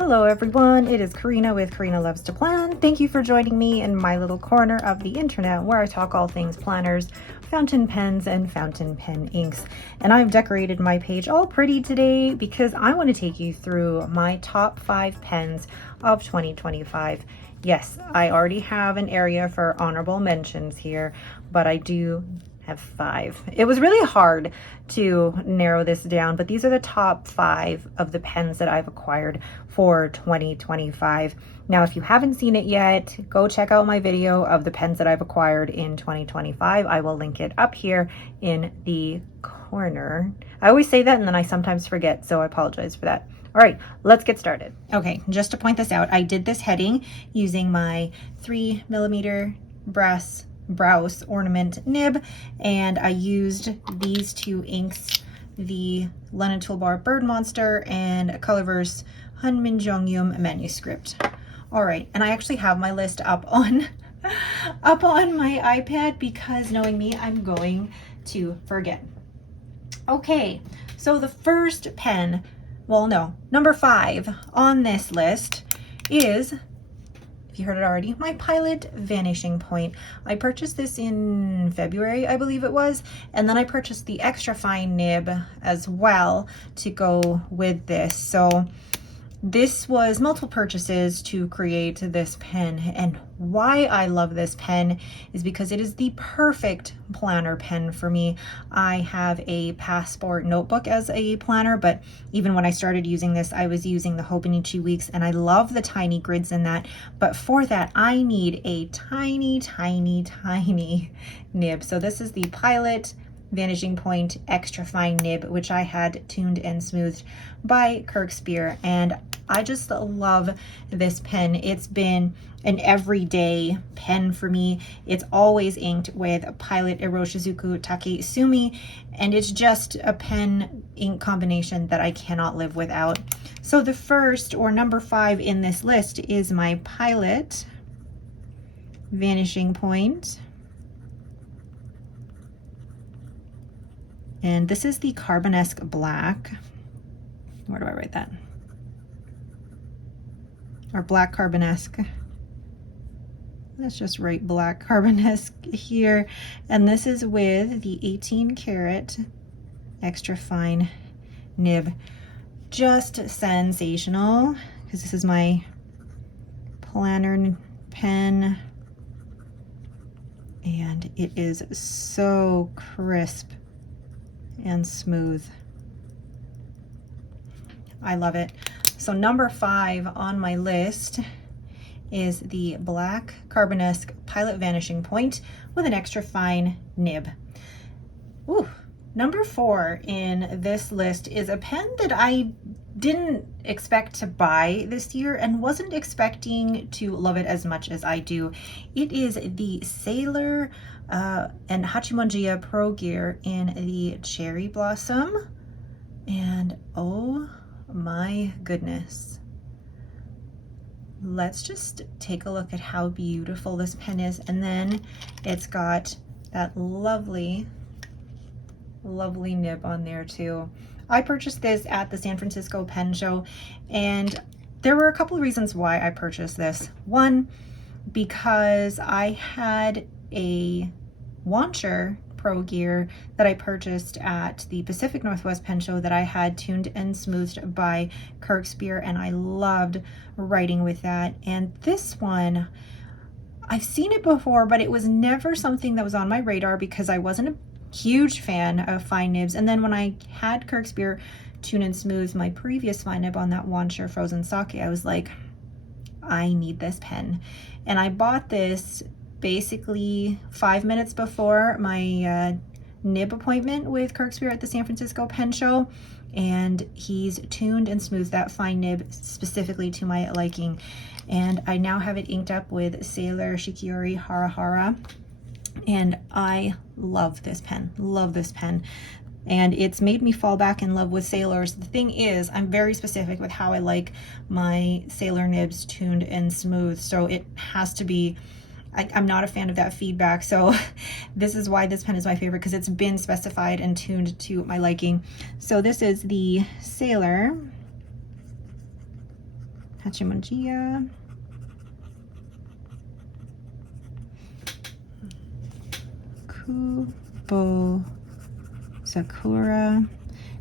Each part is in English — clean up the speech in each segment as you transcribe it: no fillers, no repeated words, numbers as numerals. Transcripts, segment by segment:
Hello everyone, it is Karina with Karina Loves to Plan. Thank you for joining me in my little corner of the internet where I talk all things planners, fountain pens, and fountain pen inks. And I've decorated my page all pretty today because I want to take you through my top 5 pens of 2025. Yes, I already have an area for honorable mentions here, but I do have 5. It was really hard to narrow this down, but these are the top 5 of the pens that I've acquired for 2025. Now, if you haven't seen it yet, go check out my video of the pens that I've acquired in 2025. I will link it up here in the corner. I always say that and then I sometimes forget, so I apologize for that. All right, let's get started. Okay, just to point this out, I did this heading using my 3mm brass Browse ornament nib, and I used these 2 inks, the Lennon Toolbar Bird Monster and Colorverse Hunmin Jeongyum manuscript. All right, and I actually have my list up on my iPad because knowing me, I'm going to forget. Okay, so the first pen, well, no, number 5 on this list is, if you heard it already, my Pilot Vanishing Point. I purchased this in February, I believe it was, and then I purchased the extra fine nib as well to go with this. So this was multiple purchases to create this pen, and why I love this pen is because it is the perfect planner pen for me. I have a Passport notebook as a planner, but even when I started using this, I was using the Hobonichi Weeks, and I love the tiny grids in that, but for that, I need a tiny, tiny, tiny nib. So this is the Pilot Vanishing Point extra fine nib, which I had tuned and smoothed by Kirkspear, and I just love this pen. It's been an everyday pen for me. It's always inked with Pilot Iroshizuku Takeisumi, and it's just a pen ink combination that I cannot live without. So the first, or number 5 in this list, is my Pilot Vanishing Point. And this is the Carbonesque Black. Where do I write that? Or Black Carbonesque. Let's just write Black Carbonesque here. And this is with the 18 karat extra fine nib. Just sensational, because this is my planner pen. And it is so crisp and smooth. I love it. So number 5 on my list is the Black Carbonesque Pilot Vanishing Point with an extra fine nib. Ooh. Number 4 in this list is a pen that I didn't expect to buy this year and wasn't expecting to love it as much as I do. It is the Sailor and Hachimonjiya Pro Gear in the Cherry Blossom, and oh my goodness, let's just take a look at how beautiful this pen is. And then it's got that lovely nib on there too. I purchased this at the San Francisco Pen Show, and there were a couple of reasons why I purchased this. One, because I had a Wancher Pro Gear that I purchased at the Pacific Northwest Pen Show that I had tuned and smoothed by Kirkspear, and I loved writing with that. And this one, I've seen it before, but it was never something that was on my radar because I wasn't a huge fan of fine nibs. And then when I had Kirkspear tune and smooth my previous fine nib on that Wancher Frozen Sake, I was like, I need this pen. And I bought this basically 5 minutes before my nib appointment with Kirkspear at the San Francisco Pen Show, and he's tuned and smoothed that fine nib specifically to my liking. And I now have it inked up with Sailor Shikiori Hara Hara, and I love this pen, and it's made me fall back in love with Sailors. The thing is, I'm very specific with how I like my Sailor nibs tuned and smooth, so it has to be, I'm not a fan of that feedback, so this is why this pen is my favorite, because it's been specified and tuned to my liking. So this is the Sailor Hachimanjiya, Kubo Sakura,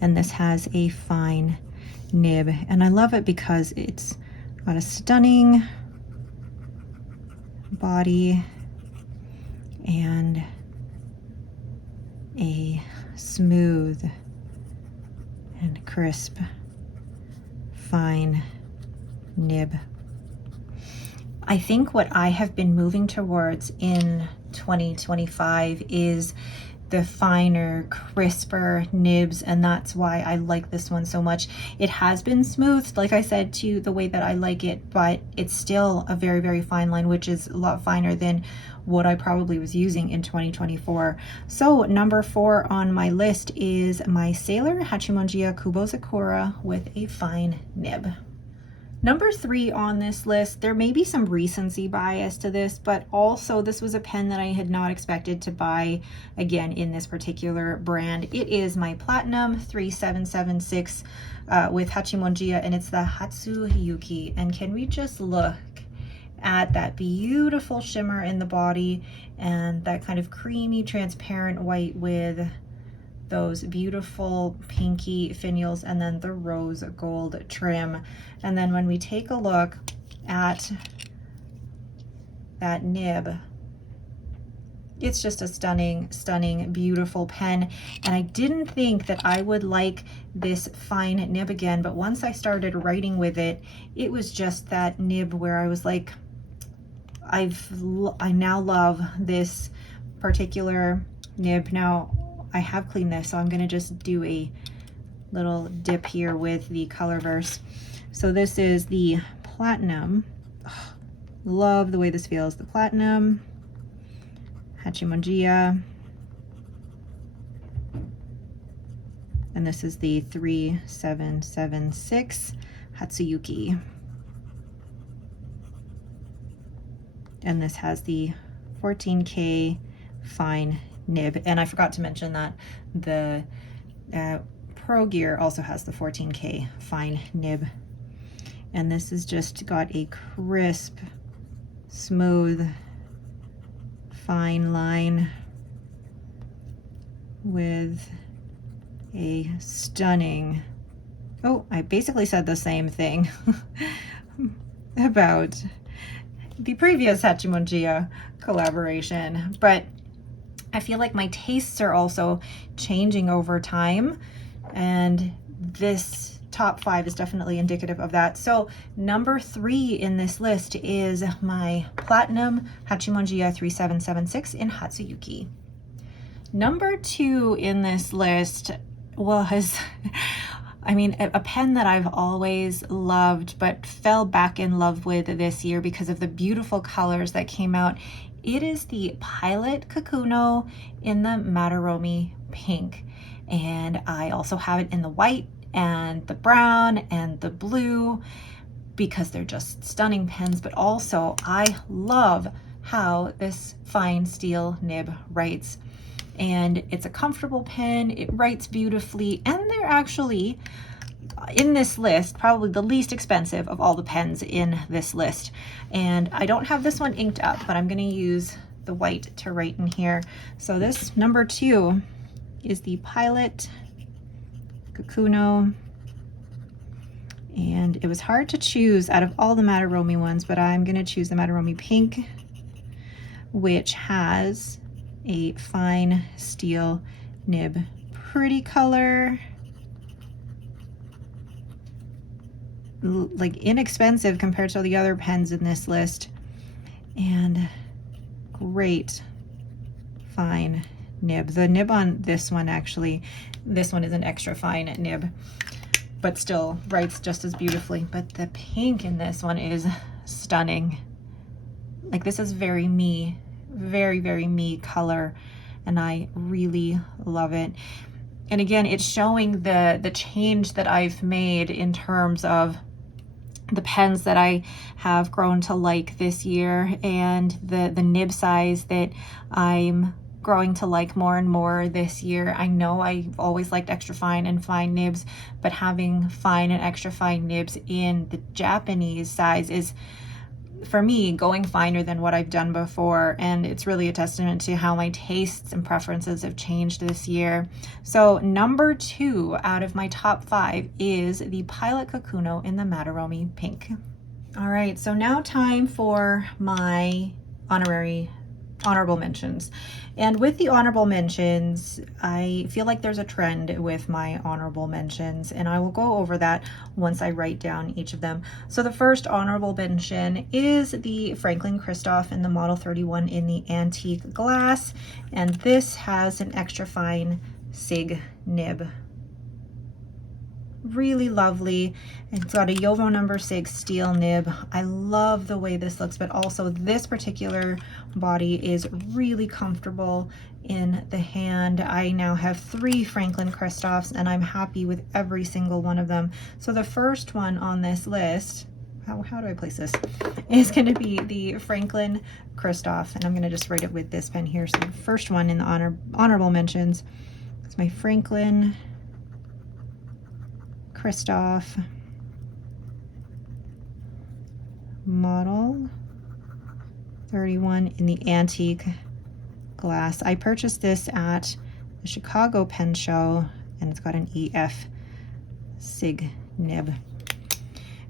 and this has a fine nib, and I love it because it's got a stunning body and a smooth and crisp fine nib. I think what I have been moving towards in 2025 is the finer, crisper nibs, and that's why I like this one so much. It has been smoothed, like I said, to the way that I like it, but it's still a very, very fine line, which is a lot finer than what I probably was using in 2024. So number 4 on my list is my Sailor Hachimanjiya Kubo Sakura with a fine nib. Number 3 on this list, there may be some recency bias to this, but also this was a pen that I had not expected to buy again in this particular brand. It is my Platinum 3776 with Hachimanjiya, and it's the Hatsuyuki. And can we just look at that beautiful shimmer in the body and that kind of creamy transparent white with those beautiful pinky finials and then the rose gold trim. And then when we take a look at that nib, it's just a stunning, stunning, beautiful pen. And I didn't think that I would like this fine nib again, but once I started writing with it, it was just that nib where I was like, I now love this particular nib. Now, I have cleaned this, so I'm going to just do a little dip here with the Colorverse. So this is the Platinum. Oh, love the way this feels. The Platinum, Hachimanjiya, and this is the 3776 Hatsuyuki. And this has the 14K fine nib. And I forgot to mention that the Pro Gear also has the 14K fine nib. And this has just got a crisp, smooth, fine line with a stunning, oh, I basically said the same thing about the previous Hachimanjiya collaboration, but I feel like my tastes are also changing over time, and this top 5 is definitely indicative of that. So number 3 in this list is my Platinum Hachimanjiya 3776 in Hatsuyuki. Number 2 in this list was, I mean, a pen that I've always loved but fell back in love with this year because of the beautiful colors that came out. It is the Pilot Kakuno in the Madarome pink, and I also have it in the white and the brown and the blue because they're just stunning pens, but also I love how this fine steel nib writes, and it's a comfortable pen, it writes beautifully, and they're actually in this list probably the least expensive of all the pens in this list. And I don't have this one inked up, but I'm going to use the white to write in here. So this number 2 is the Pilot Kakuno, and it was hard to choose out of all the Madarome ones, but I'm going to choose the Madarome pink, which has a fine steel nib. Pretty color, like inexpensive compared to the other pens in this list, and great fine nib. The nib on this one, actually, this one is an extra fine nib, but still writes just as beautifully. But the pink in this one is stunning. Like, this is very me, very, very me color, and I really love it. And again, it's showing the change that I've made in terms of the pens that I have grown to like this year, and the nib size that I'm growing to like more and more this year. I know I've always liked extra fine and fine nibs, but having fine and extra fine nibs in the Japanese size is, for me, going finer than what I've done before, and it's really a testament to how my tastes and preferences have changed this year. So number 2 out of my top 5 is the Pilot Kakuno in the Madarome pink. All right, so now time for my honorable mentions. And with the honorable mentions, I feel like there's a trend with my honorable mentions, and I will go over that once I write down each of them. So the first honorable mention is the Franklin Christoph in the Model 31 in the antique glass, and this has an extra fine SIG nib. Really lovely. It's got a Yovo number 6 steel nib. I love the way this looks, but also this particular body is really comfortable in the hand. I now have 3 Franklin Christophs, and I'm happy with every single one of them. So the first one on this list, how do I place this, is going to be the Franklin Christoph, and I'm going to just write it with this pen here. So the first one in the honorable mentions is my Franklin Christoph Model 31 in the antique glass. I purchased this at the Chicago Pen Show, and it's got an EF SIG nib.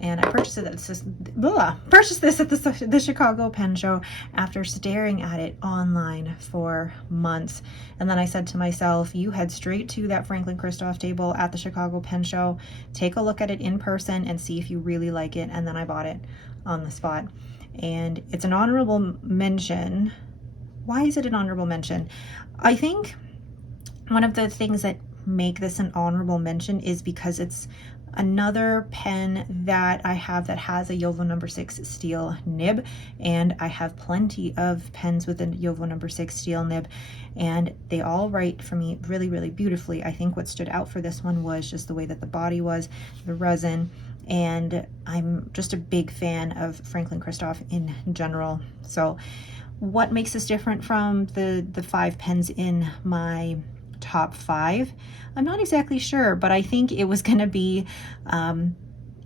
And I purchased this at the Chicago Pen Show after staring at it online for months. And then I said to myself, you head straight to that Franklin Christoph table at the Chicago Pen Show, take a look at it in person and see if you really like it. And then I bought it on the spot. And it's an honorable mention. Why is it an honorable mention? I think one of the things that make this an honorable mention is because it's another pen that I have that has a Yovo number 6 steel nib, and I have plenty of pens with a Yovo number 6 steel nib, and they all write for me really, really beautifully. I think what stood out for this one was just the way that the body was, the resin, and I'm just a big fan of Franklin Christoph in general. So what makes this different from the 5 pens in my top 5? I'm not exactly sure, but I think it was going to be,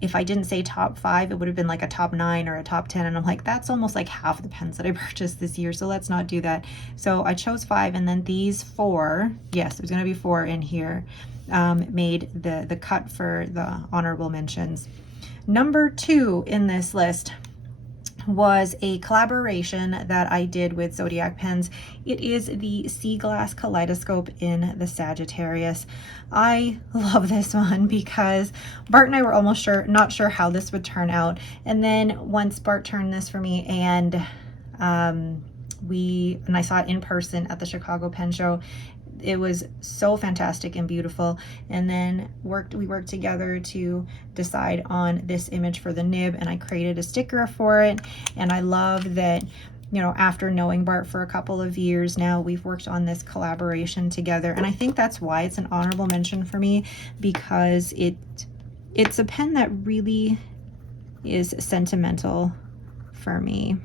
if I didn't say top 5, it would have been like a top 9 or a top 10. And I'm like, that's almost like half the pens that I purchased this year. So let's not do that. So I chose 5, and then these 4, yes, there's going to be 4 in here, made the cut for the honorable mentions. Number 2 in this list was a collaboration that I did with Zodiac Pens. It is the Sea Glass Kaleidoscope in the Sagittarius. I love this one because Bart and I were almost not sure how this would turn out. And then once Bart turned this for me, and I saw it in person at the Chicago Pen Show, it was so fantastic and beautiful. And then we worked together to decide on this image for the nib, and I created a sticker for it. And I love that, you know, after knowing Bart for a couple of years now, we've worked on this collaboration together. And I think that's why it's an honorable mention for me, because it's a pen that really is sentimental for me.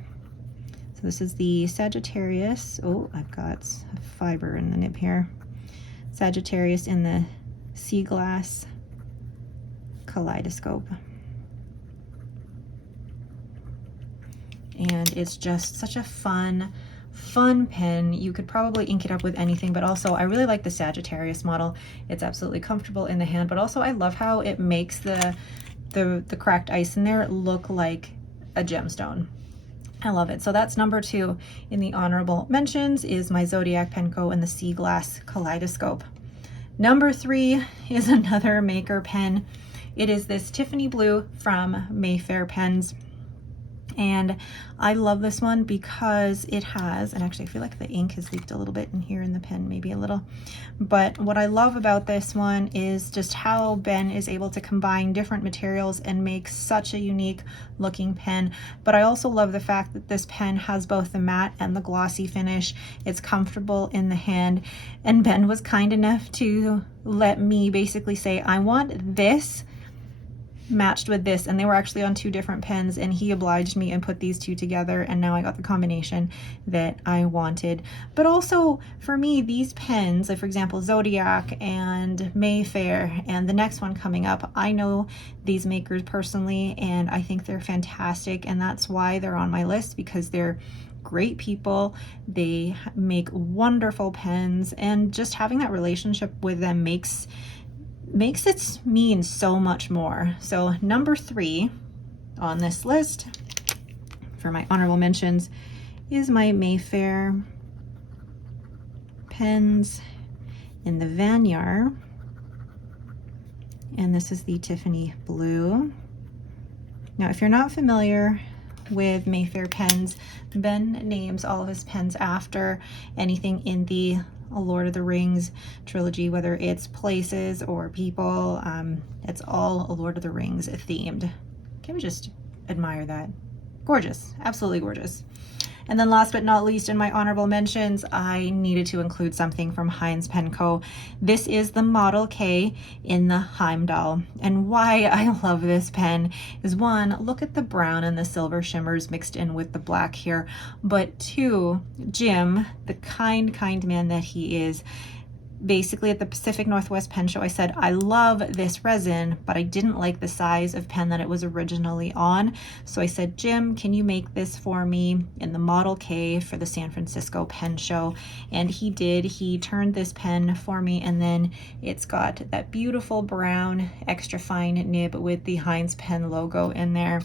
So this is the Sagittarius. Oh, I've got fiber in the nib here. Sagittarius in the Sea Glass Kaleidoscope. And it's just such a fun pen. You could probably ink it up with anything, but also I really like the Sagittarius model. It's absolutely comfortable in the hand, but also I love how it makes the cracked ice in there look like a gemstone. I love it. So that's number 2 in the honorable mentions, is my Zodiac Penco and the Sea Glass Kaleidoscope. Number 3 is another maker pen. It is this Tiffany Blue from Mayfair Pens. And I love this one because it has, and actually I feel like the ink has leaked a little bit in here in the pen, maybe a little. But what I love about this one is just how Ben is able to combine different materials and make such a unique looking pen. But I also love the fact that this pen has both the matte and the glossy finish. It's comfortable in the hand. And Ben was kind enough to let me basically say, I want this matched with this, and they were actually on 2 different pens, and he obliged me and put these 2 together, and now I got the combination that I wanted. But also for me, these pens, like for example Zodiac and Mayfair and the next one coming up, I know these makers personally and I think they're fantastic, and that's why they're on my list, because they're great people. They make wonderful pens, and just having that relationship with them makes it mean so much more. So number 3 on this list for my honorable mentions is my Mayfair pens in the Vanyar, and this is the Tiffany blue. Now if you're not familiar with Mayfair pens, Ben names all of his pens after anything in the Lord of the Rings trilogy, whether it's places or people. It's all a Lord of the Rings themed. Can we just admire that? Gorgeous, absolutely gorgeous. And then last but not least, in my honorable mentions, I needed to include something from Heinz Pen Co. This is the Model K in the Heimdall. And why I love this pen is, 1, look at the brown and the silver shimmers mixed in with the black here. But 2, Jim, the kind man that he is, basically at the Pacific Northwest Pen Show, I said, I love this resin, but I didn't like the size of pen that it was originally on. So I said, Jim, can you make this for me in the Model K for the San Francisco Pen Show? And he did. He turned this pen for me, and then it's got that beautiful brown extra fine nib with the Heinz Pen logo in there.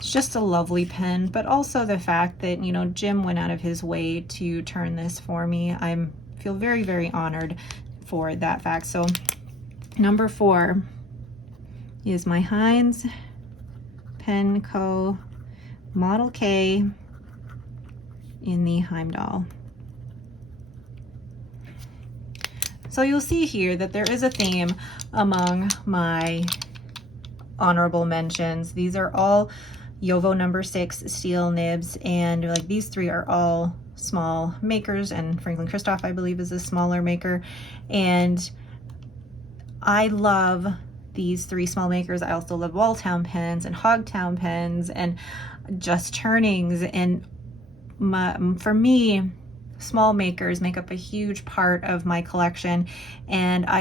It's just a lovely pen, but also the fact that, you know, Jim went out of his way to turn this for me. Feel very, very honored for that fact. So number 4 is my Heinz Pen Co. Model K in the Heimdall. So you'll see here that there is a theme among my honorable mentions. These are all Jowo number 6 steel nibs, and like these 3 are all small makers, and Franklin Christoph I believe is a smaller maker, and I love these 3 small makers. I also love Walltown pens and Hogtown pens and just turnings, and for me, small makers make up a huge part of my collection, and I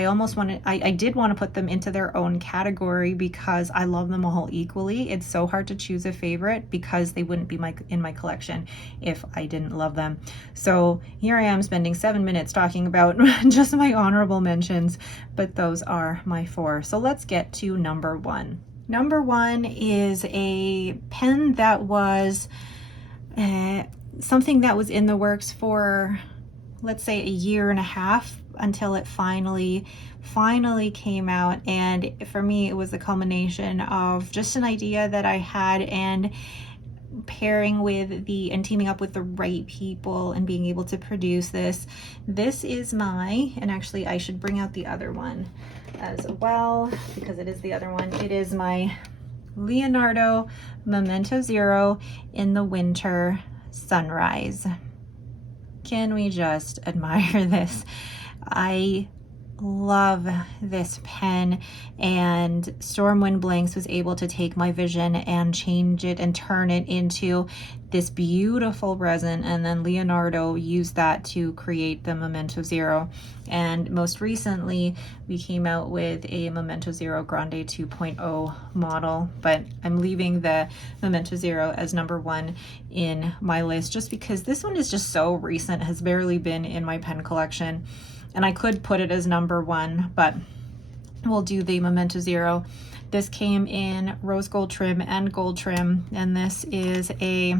did want to put them into their own category because I love them all equally. It's so hard to choose a favorite because they wouldn't be in my collection if I didn't love them. So here I am spending 7 minutes talking about just my honorable mentions, but those are my 4. So let's get to number 1. Number 1 is a pen that was something that was in the works for, let's say, 1.5 years until it finally came out. And for me, it was a culmination of just an idea that I had, and pairing with and teaming up with the right people and being able to produce this. This is and actually I should bring out the other one as well, because it is the other one. It is my Leonardo Memento Zero in the Winter Sunrise. Can we just admire this? I love this pen, and Stormwind Blanks was able to take my vision and change it and turn it into this beautiful resin, and then Leonardo used that to create the Memento Zero. And most recently we came out with a Memento Zero Grande 2.0 model, but I'm leaving the Memento Zero as number 1 in my list just because this one is just so recent, has barely been in my pen collection, and I could put it as number 1, but we'll do the Memento Zero. This came in rose gold trim and gold trim, and this is a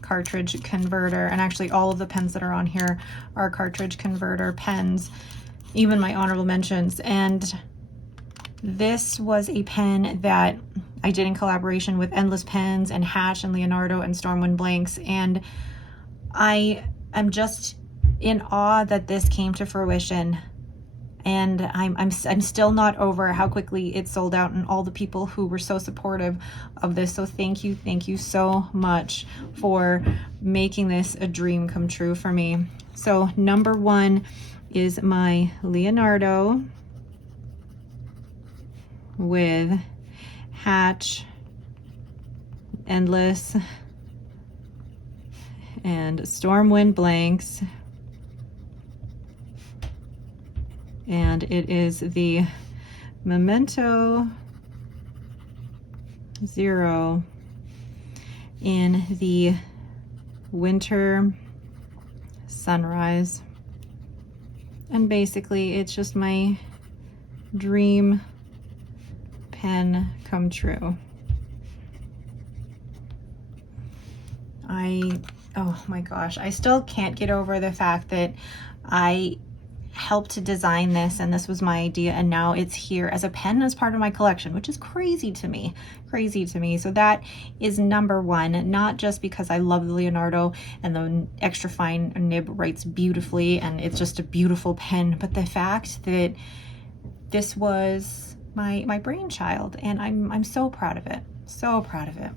cartridge converter, and actually all of the pens that are on here are cartridge converter pens, even my honorable mentions. And this was a pen that I did in collaboration with Endless Pens and Hatch and Leonardo and Stormwind Blanks, and I am just in awe that this came to fruition. And I'm still not over how quickly it sold out and all the people who were so supportive of this. So thank you so much for making this a dream come true for me. So number 1 is my Leonardo with Hatch, Endless, and Stormwind blanks. And it is the Memento Zero in the Winter Sunrise. And basically it's just my dream pen come true. Oh my gosh, I still can't get over the fact that I helped to design this and this was my idea, and now it's here as a pen as part of my collection, which is crazy to me. So that is number one, not just because I love the Leonardo and the extra fine nib writes beautifully and it's just a beautiful pen, but the fact that this was my brainchild, and I'm so proud of it. So proud of it.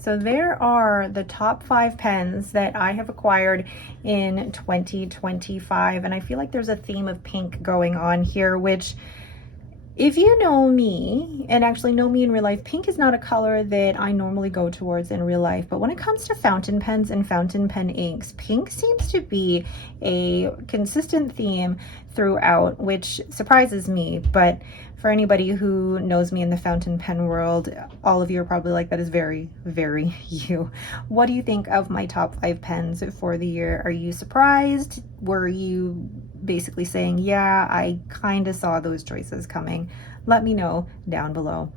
So there are the top 5 pens that I have acquired in 2025. And I feel like there's a theme of pink going on here, which if you know me and actually know me in real life, pink is not a color that I normally go towards in real life. But when it comes to fountain pens and fountain pen inks, pink seems to be a consistent theme throughout, which surprises me. But for anybody who knows me in the fountain pen world, all of you are probably like, that is very, very you. What do you think of my top 5 pens for the year? Are you surprised? Were you basically saying, yeah, I kind of saw those choices coming? Let me know down below.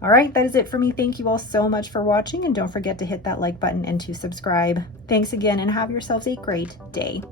All right, that is it for me. Thank you all so much for watching, and don't forget to hit that like button and to subscribe. Thanks again, and have yourselves a great day.